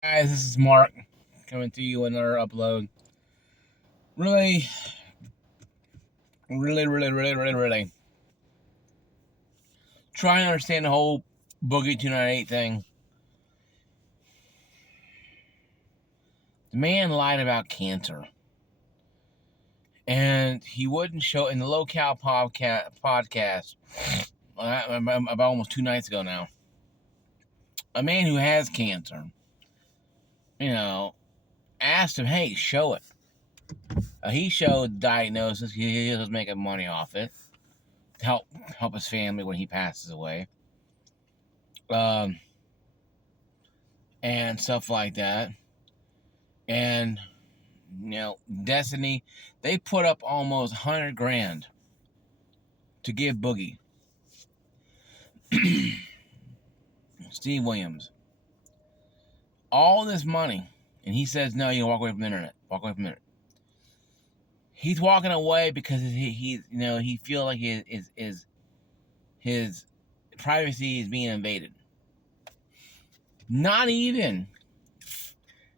Guys, this is Mark coming to you another upload. Really, really trying to understand the whole Boogie 298 thing. The man lied about cancer, and he wouldn't show in the Local podcast about almost 2 nights ago now. A man who has cancer, you know, asked him, "Hey, show it." He showed the diagnosis. He was making money off it to help his family when he passes away. Um, and stuff like that. And Destiny, they put up almost 100 grand to give Boogie. Steve Williams. All this money. And he says, no, you walk away from the internet. Walk away from the internet. He's walking away because he feels like his privacy is being invaded. Not even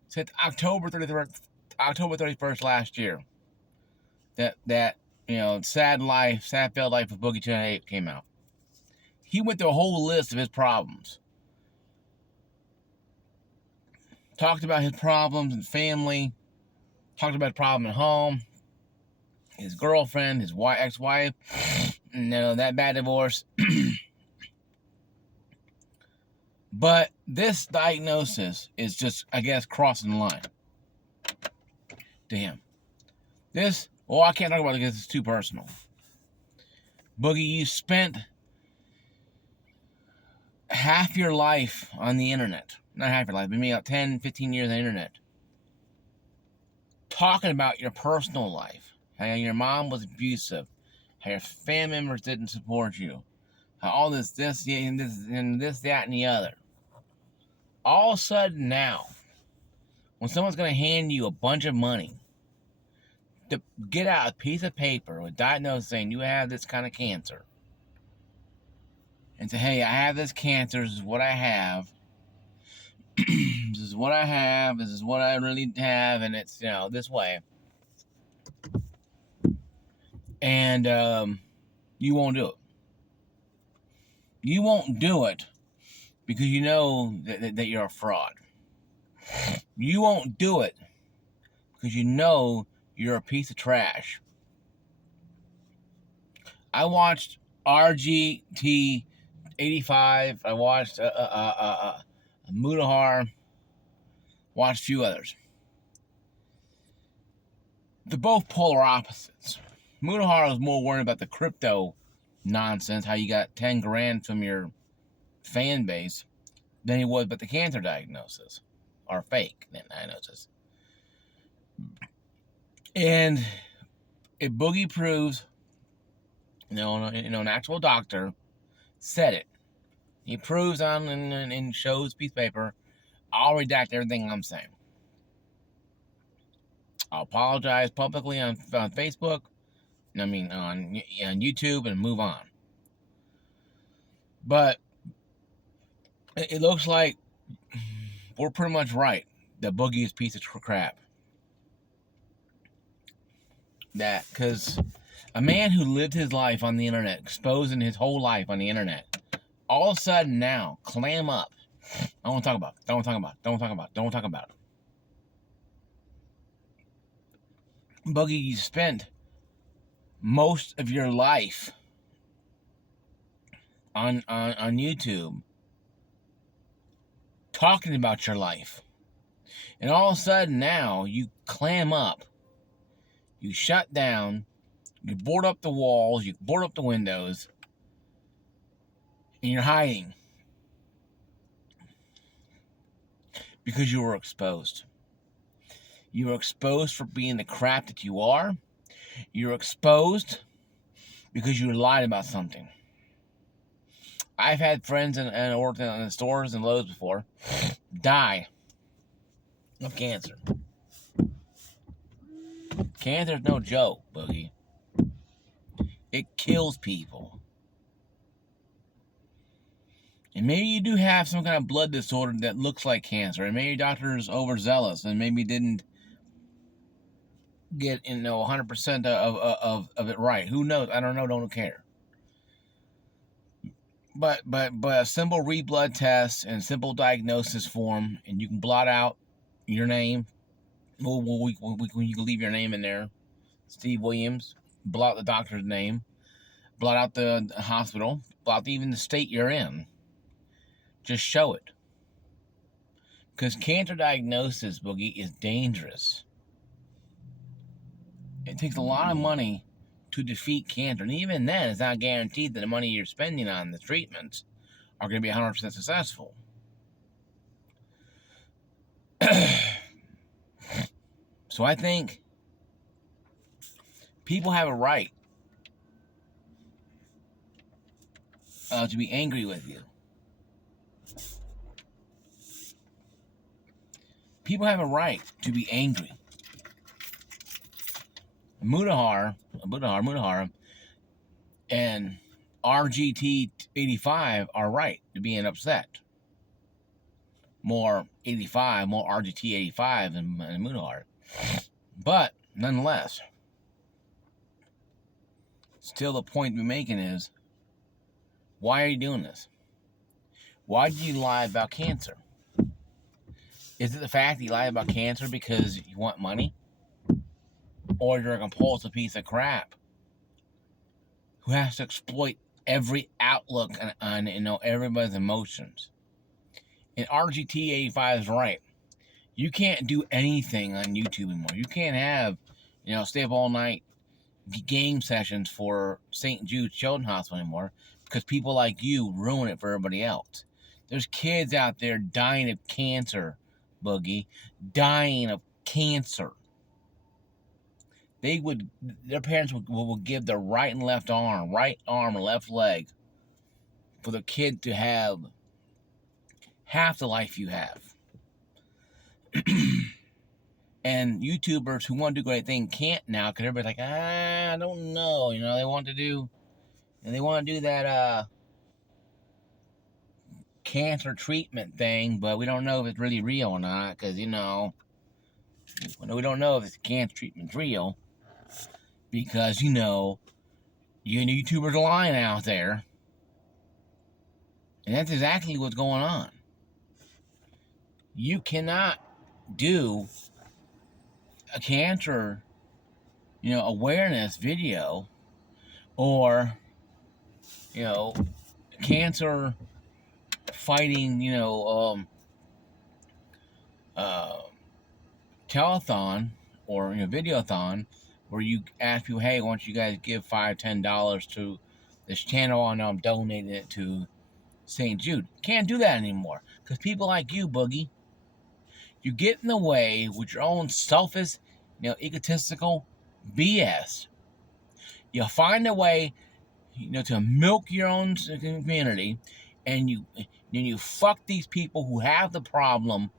since October 31st last year. That sad failed life of Boogie 298 came out. He went through a whole list of his problems. Talked about his problems in family. Talked about the problem at home. His girlfriend, his ex-wife. That bad divorce. But this diagnosis is just, I guess, crossing the line to him. I can't talk about it because it's too personal. Boogie, you spent half your life on the internet. Not half your life, but maybe about 10, 15 years on the internet. Talking about your personal life. How your mom was abusive. How your family members didn't support you. How all this, that, and the other. All of a sudden now, when someone's going to hand you a bunch of money to get out a piece of paper with diagnosis saying you have this kind of cancer, and say, hey, I have this cancer, this is what I have, this is what I have, this is what I really have, and it's, this way. And you won't do it. You won't do it because you know that you're a fraud. You won't do it because you know you're a piece of trash. I watched RGT 85. I watched Mudahar. Watched a few others. They're both polar opposites. Mudahar was more worried about the crypto nonsense, how you got 10 grand from your fan base, than he was about the cancer diagnosis, or fake diagnosis. And if Boogie proves, an actual doctor said it, he proves on and shows piece of paper, I'll redact everything I'm saying. I'll apologize publicly on Facebook, on YouTube, and move on. But it looks like we're pretty much right that Boogie is a piece of crap. That, because a man who lived his life on the internet, exposing his whole life on the internet, all of a sudden now, clam up. I don't want to talk about it. Don't talk about it. Boogie, you spent most of your life on YouTube talking about your life. And all of a sudden now, you clam up. You shut down. You board up the walls. You board up the windows. And you're hiding. Because you were exposed. You were exposed for being the crap that you are. You're exposed because you lied about something. I've had friends and worked in the stores and Lowe's before die of cancer. Cancer's no joke, Boogie. It kills people. And maybe you do have some kind of blood disorder that looks like cancer, and maybe your doctor is overzealous and maybe didn't get 100% of it right. Who knows? I don't know. Don't care. But a simple blood test and simple diagnosis form, and you can blot out your name. Well, you can leave your name in there, Steve Williams. Blot the doctor's name. Blot out the hospital. Blot even the state you're in. Just show it. Because cancer diagnosis, Boogie, is dangerous. It takes a lot of money to defeat cancer. And even then, it's not guaranteed that the money you're spending on the treatments are going to be 100% successful. So I think people have a right to be angry with you. People have a right to be angry. Mudahar, and RGT 85 are right to being upset. More 85, more RGT 85 than Mudahar. But nonetheless, still the point we're making is, why are you doing this? Why did you lie about cancer? Is it the fact that you lied about cancer because you want money? Or you're a compulsive piece of crap who has to exploit every outlook on everybody's emotions? And RGT 85 is right. You can't do anything on YouTube anymore. You can't have, stay up all night game sessions for St. Jude's Children's Hospital anymore, because people like you ruin it for everybody else. There's kids out there dying of cancer, Boogie, dying of cancer. Their parents would give their right and left arm and left leg for the kid to have half the life you have. And YouTubers who want to do great things can't now, because everybody's like, I don't know. They want to do that cancer treatment thing, but we don't know if it's really real or not, because we don't know if this cancer treatment's real, because YouTubers are lying out there, and that's exactly what's going on. You cannot do a cancer, awareness video, or cancer fighting, telethon or videothon, where you ask people, hey, why don't you guys give $5, $10 to this channel? I know I'm donating it to St. Jude. Can't do that anymore, because people like you, Boogie, you get in the way with your own selfish, egotistical BS. You find a way, to milk your own community, and you fuck these people who have the problem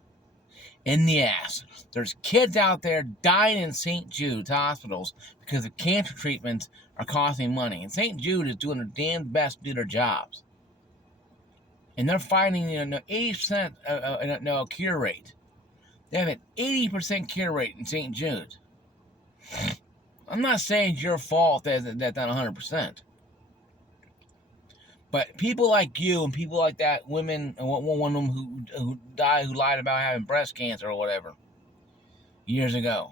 in the ass. There's kids out there dying in St. Jude's hospitals because the cancer treatments are costing money. And St. Jude is doing their damn best to do their jobs. And they're finding 80% cure rate. They have an 80% cure rate in St. Jude. I'm not saying it's your fault that's not 100%. But people like you and people like that, one of them who died, who lied about having breast cancer or whatever years ago,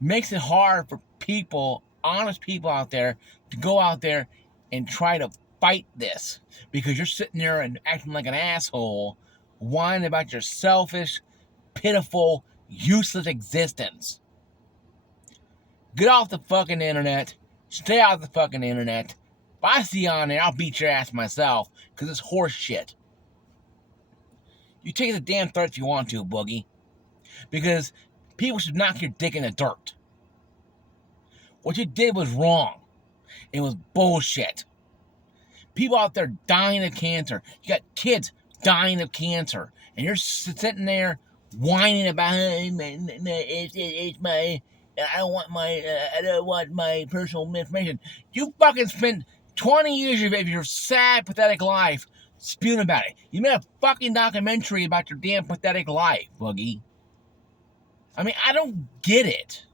makes it hard for people, honest people out there, to go out there and try to fight this, because you're sitting there and acting like an asshole, whining about your selfish, pitiful, useless existence. Get off the fucking internet. Stay off the fucking internet. If I see you on there, I'll beat your ass myself, because it's horse shit. You take the damn threat if you want to, Boogie, because people should knock your dick in the dirt. What you did was wrong. It was bullshit. People out there dying of cancer. You got kids dying of cancer, and you're sitting there whining about, it's my, I don't want my personal information. You fucking spent 20 years of your sad, pathetic life spewing about it. You made a fucking documentary about your damn pathetic life, Boogie. I mean, I don't get it.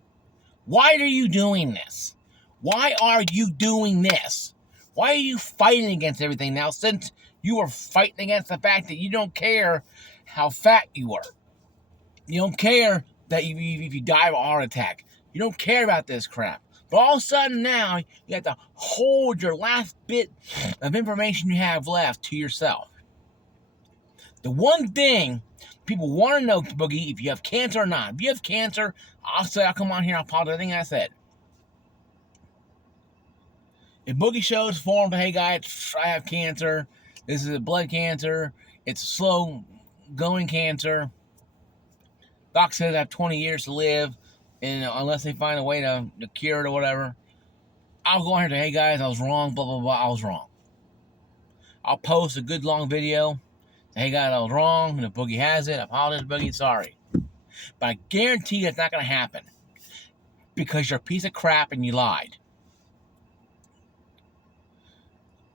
Why are you doing this? Why are you doing this? Why are you fighting against everything now, since you were fighting against the fact that you don't care how fat you are? You don't care that if you die of a heart attack. You don't care about this crap. But all of a sudden now, you have to hold your last bit of information you have left to yourself. The one thing people want to know, Boogie, if you have cancer or not. If you have cancer, I'll come on here, I'll apologize for everything I said. If Boogie shows form, hey guys, I have cancer. This is a blood cancer. It's a slow going cancer. Doc says I have 20 years to live, and unless they find a way to cure it or whatever, I'll go on here and say, hey guys, I was wrong, blah, blah, blah, I was wrong. I'll post a good long video. Say, hey guys, I was wrong, and if Boogie has it, I apologize, Boogie, sorry. But I guarantee you it's not going to happen, because you're a piece of crap and you lied.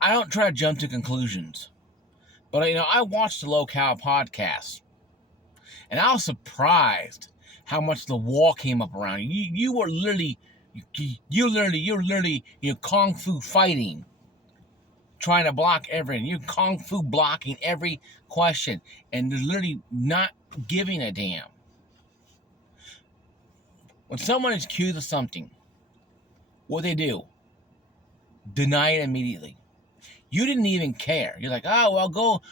I don't try to jump to conclusions, but I watched the Low-Cal podcast, and I was surprised how much the wall came up around you. You were literally, kung fu fighting, trying to block everything. You're kung fu blocking every question, and they're literally not giving a damn. When someone is accused of something, what they do? Deny it immediately. You didn't even care. You're like, oh, well,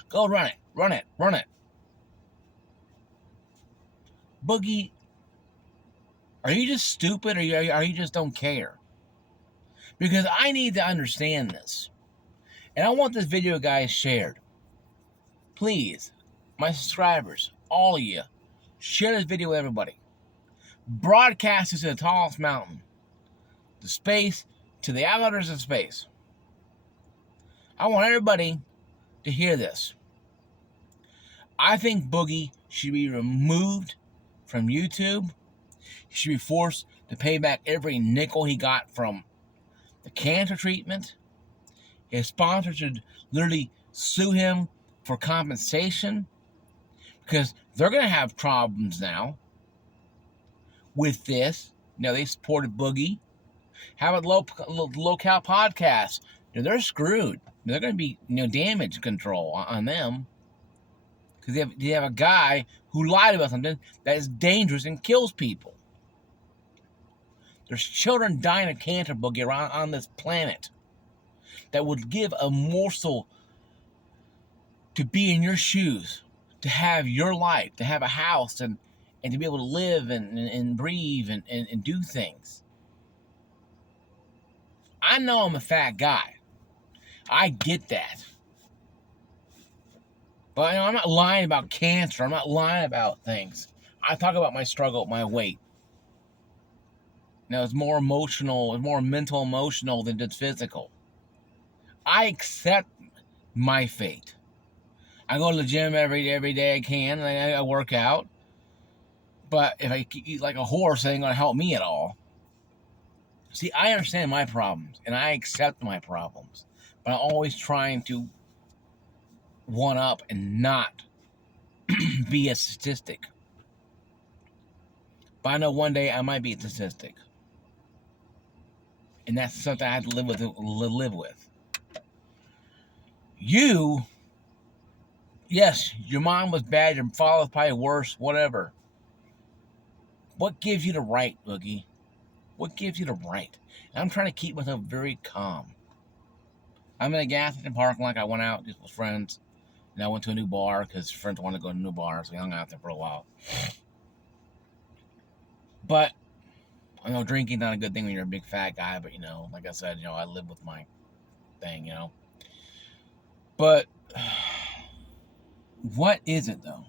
go run it. Boogie, are you just stupid, or are you just don't care? Because I need to understand this. And I want this video, guys, shared. Please, my subscribers, all of you, share this video with everybody. Broadcast this to the tallest mountain. To space, to the outlanders of space. I want everybody to hear this. I think Boogie should be removed from YouTube. He should be forced to pay back every nickel he got from the cancer treatment. His sponsor should literally sue him for compensation, because they're going to have problems now with this. They supported Boogie. How about Low-Cal podcasts? They're screwed. They're going to be damage control on them, because they have a guy who lied about something that is dangerous and kills people. There's children dying of cancer, Boogie, around on this planet, that would give a morsel to be in your shoes, to have your life, to have a house, and to be able to live and breathe and do things. I know I'm a fat guy. I get that. But I'm not lying about cancer. I'm not lying about things. I talk about my struggle with my weight. It's more emotional, it's more mental emotional than just physical. I accept my fate. I go to the gym every day I can, and I work out. But if I eat like a horse, it ain't going to help me at all. See, I understand my problems, and I accept my problems. But I'm always trying to one up and not be a statistic. But I know one day I might be a statistic. And that's something I have to live with. You, yes, your mom was bad, your father was probably worse, whatever. What gives you the right, Boogie? What gives you the right? And I'm trying to keep myself very calm. I'm in a gas station parking lot. I went out just with friends. And I went to a new bar because friends wanted to go to a new bar. So we hung out there for a while. But I know drinking's not a good thing when you're a big fat guy. But, like I said, I live with my thing, But what is it, though?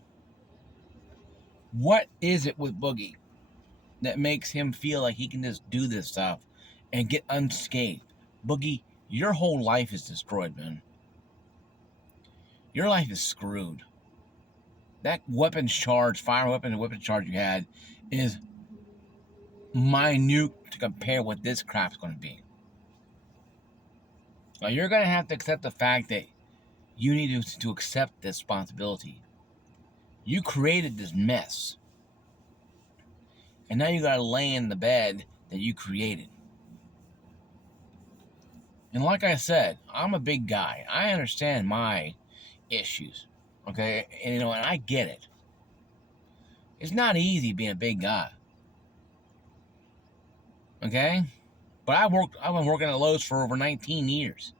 What is it with Boogie that makes him feel like he can just do this stuff and get unscathed? Boogie, your whole life is destroyed, man. Your life is screwed. That weapons charge, fire weapon and weapons charge you had is minute to compare what this crap's going to be. Now, you're going to have to accept the fact that you need to accept this responsibility. You created this mess. And now you gotta lay in the bed that you created. And like I said, I'm a big guy. I understand my issues. Okay? And and I get it. It's not easy being a big guy. Okay? But I've been working at Lowe's for over 19 years.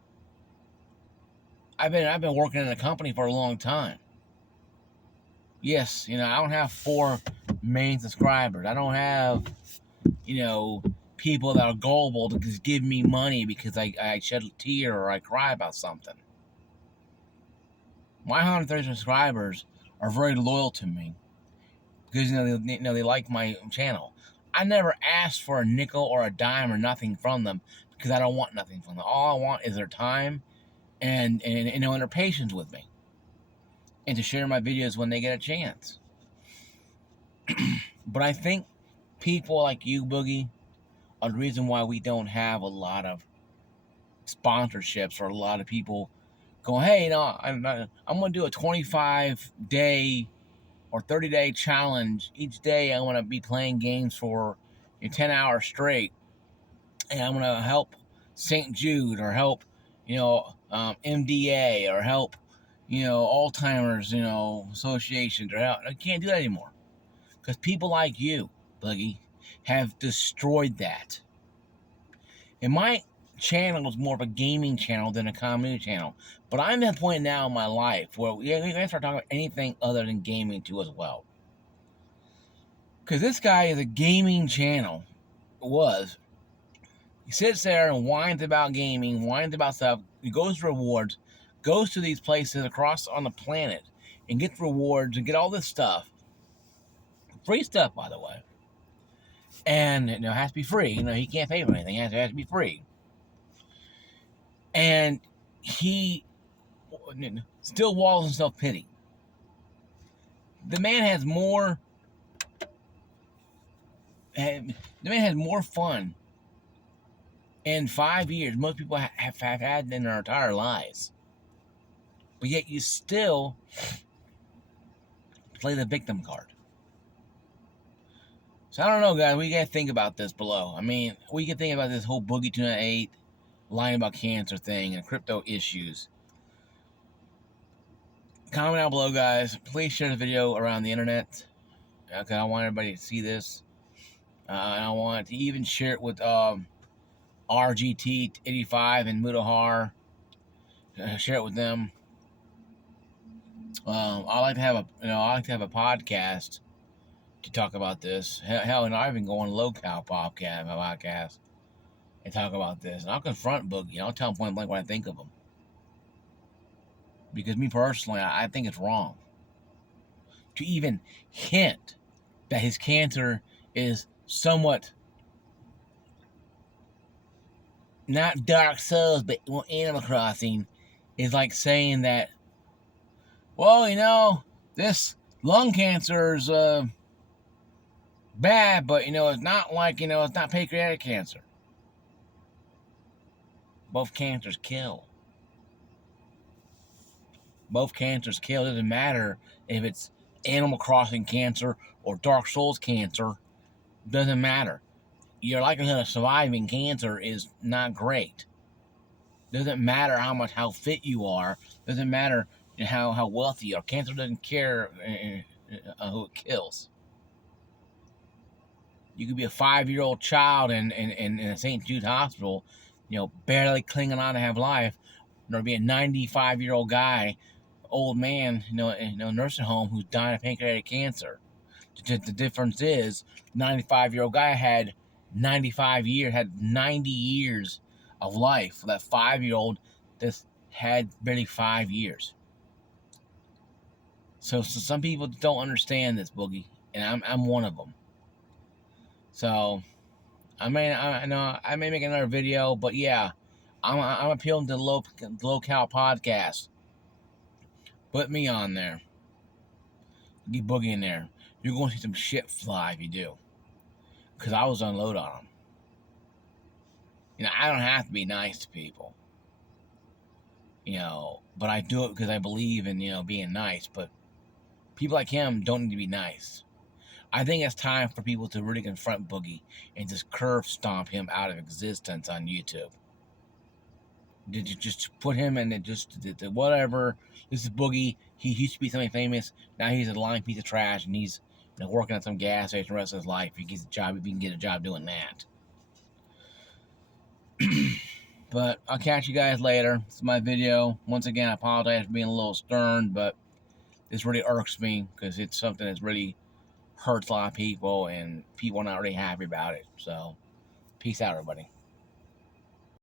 I've been working in a company for a long time. Yes, I don't have 4 million subscribers. I don't have, people that are gullible to just give me money because I shed a tear or I cry about something. My 130 subscribers are very loyal to me because they like my channel. I never asked for a nickel or a dime or nothing from them because I don't want nothing from them. All I want is their time and their patience with me, and to share my videos when they get a chance. But I think people like you, Boogie, are the reason why we don't have a lot of sponsorships or a lot of people going, hey, I'm going to do a 25-day or 30-day challenge. Each day I want to be playing games for 10 hours straight, and I'm going to help St. Jude or help, MDA or help, Alzheimer's, associations or help. I can't do that anymore because people like you, Boogie, have destroyed that. And my channel is more of a gaming channel than a comedy channel. But I'm at a point now in my life where we have to start talking about anything other than gaming too as well. Because this guy is a gaming channel. He sits there and whines about gaming, whines about stuff. He goes to rewards, goes to these places across on the planet and gets rewards and get all this stuff. Free stuff, by the way. And it has to be free. He can't pay for anything. It has to be free. And he still wallows in self-pity. The man has more fun in 5 years most people have had in their entire lives. But yet you still play the victim card. So I don't know, guys. We got to think about this below. I mean, we can think about this whole Boogie 298 lying about cancer thing and crypto issues. Comment down below, guys. Please share the video around the internet. Okay, I want everybody to see this. And I want to even share it with RGT85 and Mudahar. Share it with them. I like to have a podcast to talk about this. Hell, I've been going low-cal podcast and talk about this. And I'll confront Boogie. I'll tell him point blank what I think of him. Because me personally, I think it's wrong to even hint that his cancer is somewhat not Dark Souls, but Animal Crossing is like saying that, well, this lung cancer is bad, but it's not like, it's not pancreatic cancer. Both cancers kill. Both cancers kill. It doesn't matter if it's Animal Crossing cancer or Dark Souls cancer. Doesn't matter. Your likelihood of surviving cancer is not great. Doesn't matter how fit you are. Doesn't matter how wealthy you are. Cancer doesn't care who it kills. You could be a 5-year-old child in a St. Jude hospital, barely clinging on to have life, or be a 95-year-old guy, old man, in a nursing home who's dying of pancreatic cancer. The difference is, 95-year-old guy had 90 years of life. That 5-year-old just had barely 5 years. So some people don't understand this, Boogie, and I'm one of them. So I may make another video, but yeah, I'm appealing to the low-cal podcast. Put me on there. Get Boogie in there. You're going to see some shit fly if you do. Because I was unload on them. I don't have to be nice to people. But I do it because I believe in, being nice. But people like him don't need to be nice. I think it's time for people to really confront Boogie and just curb stomp him out of existence on YouTube. Did you just put him in it? Just whatever. This is Boogie. He used to be something famous. Now he's a lying piece of trash, and he's working at some gas station the rest of his life. He gets a job. If he can get a job doing that. But I'll catch you guys later. This is my video. Once again, I apologize for being a little stern, but this really irks me because it's something that's really hurts a lot of people, and people are not really happy about it. So, peace out, everybody.